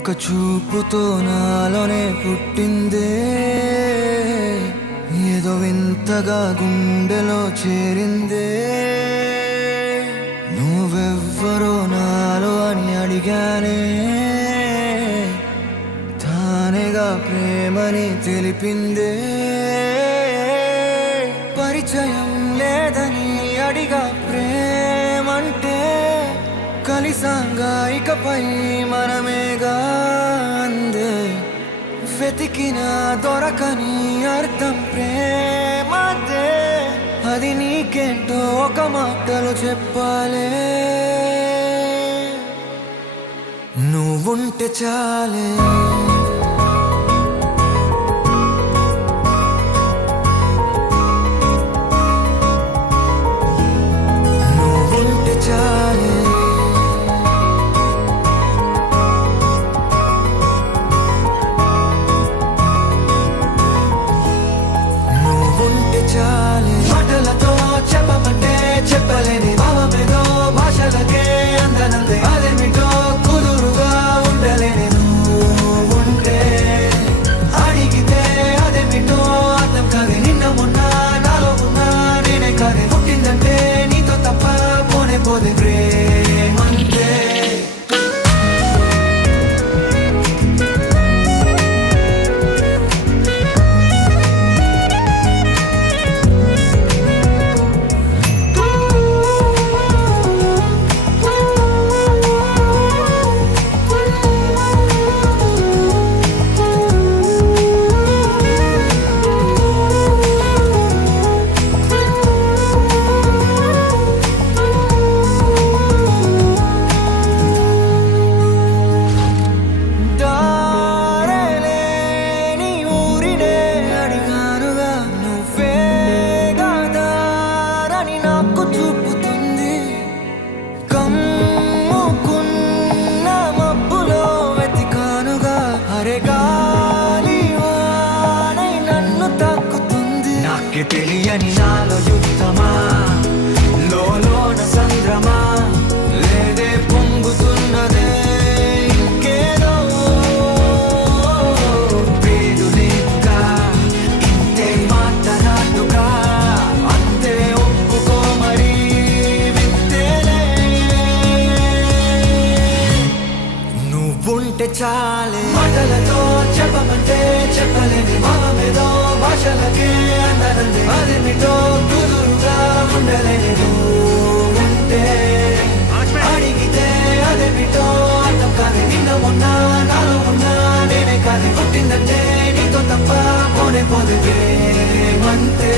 ఒక చూపుతో నాలోనే పుట్టిందే, ఏదో వింతగా గుండెలో చేరిందే. నువ్వెవ్వరో నాలో అని అడిగానే, తానేగా ప్రేమని తెలిపిందే. పరిచయం లేదని అడిగా ప్రేమంటే, కలిసాంగా ఇకపై మనమేగా అందే. వెతికినా దొరకని అర్థం ప్రేమదే, అది నీకేంటో ఒక మాటలో చెప్పాలే. నువ్వుంటే చాలే, నువ్వుంటే చాలే, నువ్వుంటే చాలే. మాటలతో చెప్పమంటే చెప్పలేని భావమేదో, భాషలకే అందనందే అదేమిటో కుదురుగా ఉండలేని. నువ్వుంటే అడిగితే అదేమిటో అర్థం కాదే. నిన్న మొన్న నాలో ఉన్నా నేనే కాదే. పుట్టిందంటే నీతో తప్ప పోనే పోదే ప్రేమంతే. తెలియని నాలో యుద్ధమా, లోన సంద్రమా, లేదే పొంగుతున్నదే ఇంకేదో. పేరు లేదుగా ఇంతే మాట్లాడుగా, అంతే ఒప్పుకో మరి వింతేలే. నువ్వుంటే చాలే, మాటలతో చెప్పమంటే చెప్పలేని భావమేదో, భాషలకే అందనందే అదేమిటో కుదురుగా ఉండలేని. నువ్వుంటే అడిగితే అదేమిటో అర్థం కాదే. నిన్న మొన్న నాలో ఉన్నా నేనే కాదే. పుట్టిందంటే నీతో తప్ప పోనే పోదే ప్రేమంతే.